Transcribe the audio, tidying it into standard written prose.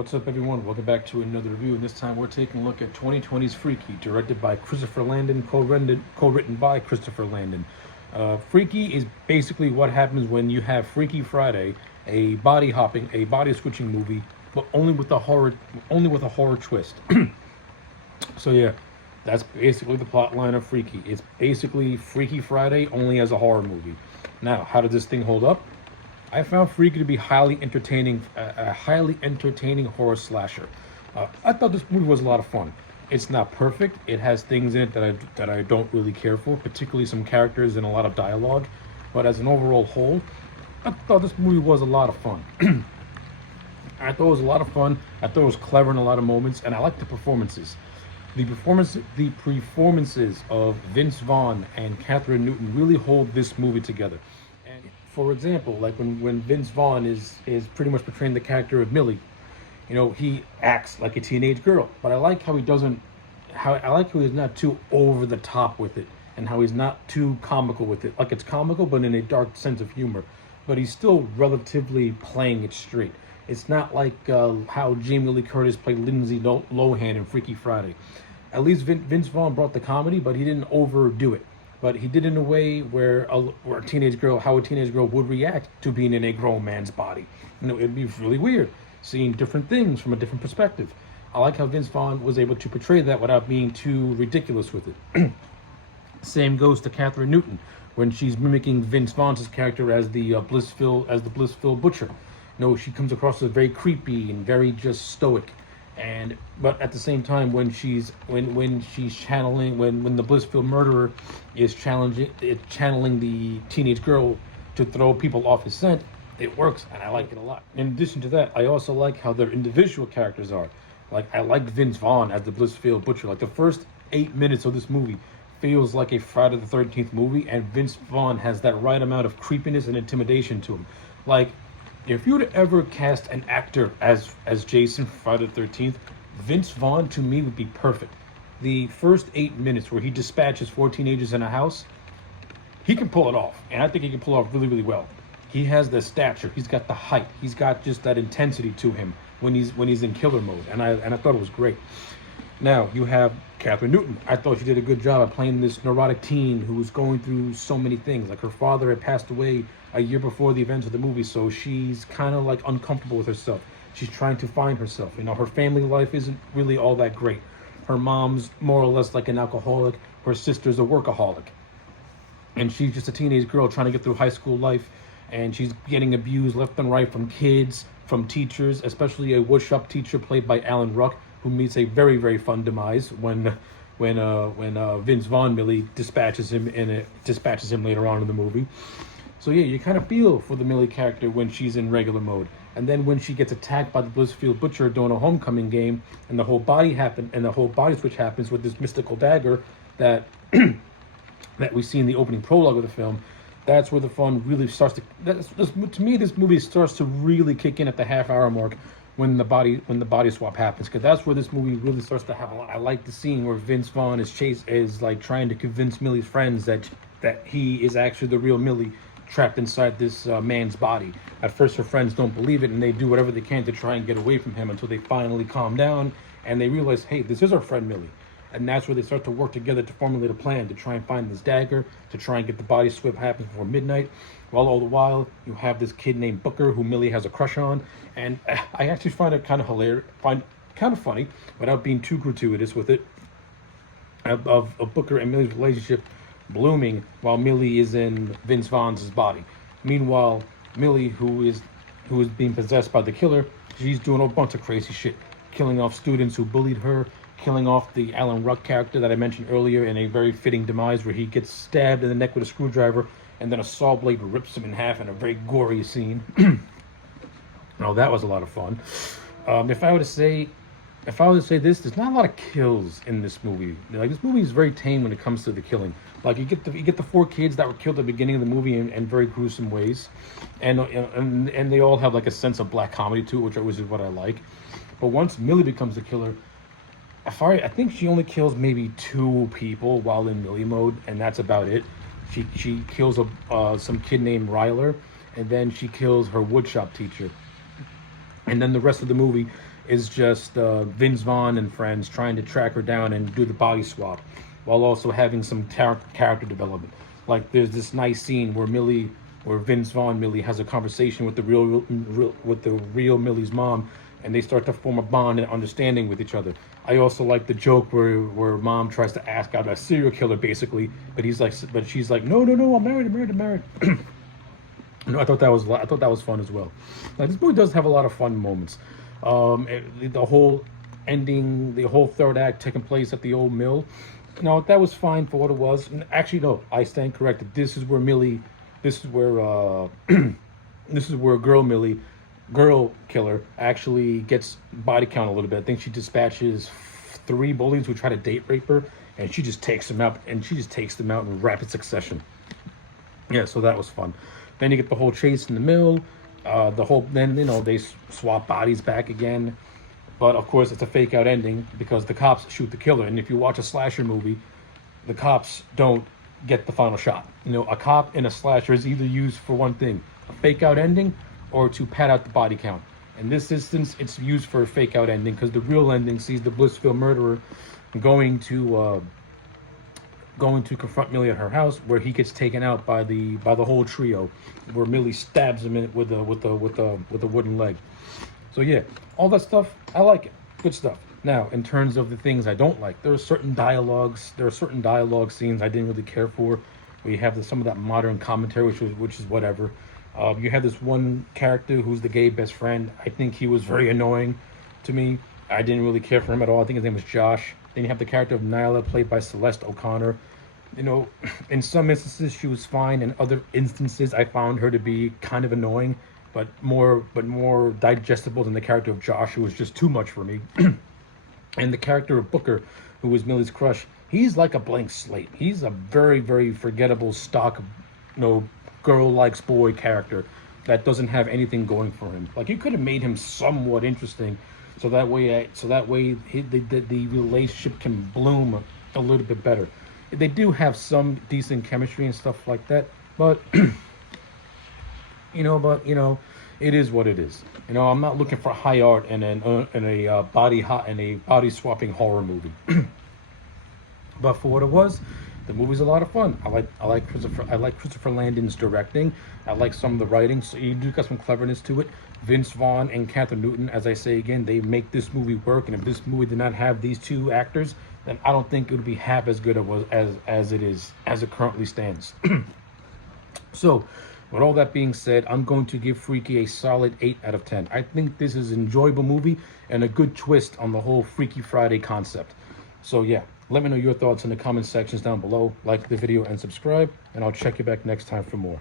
What's up, everyone? Welcome back to another review, and this time we're taking a look at 2020's Freaky, directed by Christopher Landon, co-written by Christopher Landon. Freaky is basically what happens when you have Freaky Friday, a body switching movie, but only with a horror twist. So yeah, that's basically the plot line of Freaky. It's basically Freaky Friday only as a horror movie. Now, how did this thing hold up? I found Freaky to be highly entertaining, a highly entertaining horror slasher. I thought this movie was a lot of fun. It's not perfect. It has things in it that I don't really care for, particularly some characters and a lot of dialogue. But as an overall whole, I thought this movie was a lot of fun. I thought it was a lot of fun. I thought it was clever in a lot of moments, and I liked the performances. The performances of Vince Vaughn and Catherine Newton really hold this movie together. And for example, like when Vince Vaughn is pretty much portraying the character of Millie, he acts like a teenage girl. But I like how he's not too over the top with it, and how he's not too comical with it. Like, it's comical, but in a dark sense of humor. But he's still relatively playing it straight. It's not like how Jamie Lee Curtis played Lindsay Lohan in Freaky Friday. At least Vince Vaughn brought the comedy, but he didn't overdo it. But he did it in a way where a teenage girl would react to being in a grown man's body. It'd be really weird, seeing different things from a different perspective. I like how Vince Vaughn was able to portray that without being too ridiculous with it. Same goes to Catherine Newton when she's mimicking Vince Vaughn's character as the Blissfield Butcher. She comes across as very creepy and very just stoic. But at the same time, when the Blissfield murderer is channeling the teenage girl to throw people off his scent, it works, and I like it a lot. In addition to that, I also like how their individual characters are. Like, I like Vince Vaughn as the Blissfield Butcher. Like, the first 8 minutes of this movie feels like a Friday the 13th movie, and Vince Vaughn has that right amount of creepiness and intimidation to him. Like, if you were to ever cast an actor as Jason for Friday the 13th, Vince Vaughn, to me, would be perfect. The first 8 minutes where he dispatches 4 teenagers in a house, he can pull it off. And I think he can pull it off really, really well. He has the stature. He's got the height. He's got just that intensity to him when he's in killer mode. And I thought it was great. Now, you have Catherine Newton. I thought she did a good job of playing this neurotic teen who was going through so many things. Like, her father had passed away a year before the events of the movie, so she's kind of like uncomfortable with herself. She's trying to find herself. Her family life isn't really all that great. Her mom's more or less like an alcoholic. Her sister's a workaholic. And she's just a teenage girl trying to get through high school life, and she's getting abused left and right from kids, from teachers, especially a woodshop teacher played by Alan Ruck, who meets a very, very fun demise when Vince Vaughn Millie dispatches him later on in the movie. So yeah, you kind of feel for the Millie character when she's in regular mode, and then when she gets attacked by the Blissfield Butcher during a homecoming game, and the whole body switch happens with this mystical dagger that that we see in the opening prologue of the film. That's where the fun really starts to. To me, this movie starts to really kick in at the half-hour mark when the body swap happens, because that's where this movie really starts to have a lot. I like the scene where Vince Vaughn is like trying to convince Millie's friends that he is actually the real Millie, trapped inside this man's body. At first, her friends don't believe it, and they do whatever they can to try and get away from him until they finally calm down and they realize, hey, this is our friend Millie. And that's where they start to work together to formulate a plan to try and find this dagger, to try and get the body swap happening before midnight. While all the while, you have this kid named Booker who Millie has a crush on. And I actually find it kind of funny, without being too gratuitous with it, of Booker and Millie's relationship blooming while Millie is in Vince Vaughn's body. Meanwhile, Millie, who is being possessed by the killer, she's doing a bunch of crazy shit, killing off students who bullied her, killing off the Alan Ruck character that I mentioned earlier in a very fitting demise where he gets stabbed in the neck with a screwdriver and then a saw blade rips him in half in a very gory scene. That was a lot of fun. If I were to say this, there's not a lot of kills in this movie. Like, this movie is very tame when it comes to the killing. Like, you get the 4 kids that were killed at the beginning of the movie in very gruesome ways, and they all have like a sense of black comedy to it, which is what I like. But once Millie becomes the killer, I think she only kills maybe 2 people while in Millie mode, and that's about it. She kills some kid named Ryler, and then she kills her woodshop teacher. And then the rest of the movie is just Vince Vaughn and friends trying to track her down and do the body swap, while also having some character development. Like there's this nice scene where Vince Vaughn Millie has a conversation with the real Millie's mom, and they start to form a bond and understanding with each other. I also like the joke where mom tries to ask out a serial killer basically, but she's like, no, I'm married. I thought that was fun as well. Like, this movie does have a lot of fun moments. The whole ending, the whole third act taking place at the old mill. No, that was fine for what it was. Actually, no, I stand corrected. This is where this is where girl killer actually gets body count a little bit. I think she dispatches 3 bullies who try to date rape her, and she just takes them out in rapid succession. Yeah, so that was fun. Then you get the whole chase in the mill. Then they swap bodies back again, but of course it's a fake out ending because the cops shoot the killer. And if you watch a slasher movie, the cops don't get the final shot. A cop in a slasher is either used for one thing, a fake out ending, or to pad out the body count. In this instance, it's used for a fake out ending because the real ending sees the Blissfield murderer going to confront Millie at her house, where he gets taken out by the whole trio, where Millie stabs him in it with a wooden leg. So yeah, all that stuff, I like it. Good stuff. Now, in terms of the things I don't like, there are certain dialogue scenes I didn't really care for. We have some of that modern commentary, which is whatever. You have this one character who's the gay best friend. I think he was very annoying to me. I didn't really care for him at all. I think his name was Josh. Then you have the character of Nyla, played by Celeste O'Connor. In some instances she was fine. In other instances, I found her to be kind of annoying, but more digestible than the character of Josh, who was just too much for me. And the character of Booker, who was Millie's crush, he's like a blank slate. He's a very, very forgettable stock, girl likes boy character that doesn't have anything going for him. Like, you could have made him somewhat interesting, so that way the relationship can bloom a little bit better. They do have some decent chemistry and stuff like that, but it is what it is. I'm not looking for high art in a body swapping horror movie. But for what it was, the movie's a lot of fun. I like Christopher Landon's directing. I like some of the writing. So you do got some cleverness to it. Vince Vaughn and Catherine Newton, as I say again, they make this movie work. And if this movie did not have these 2 actors, then I don't think it would be half as good as it currently stands. So, with all that being said, I'm going to give Freaky a solid 8 out of 10. I think this is an enjoyable movie and a good twist on the whole Freaky Friday concept. So yeah, let me know your thoughts in the comment sections down below. Like the video and subscribe, and I'll check you back next time for more.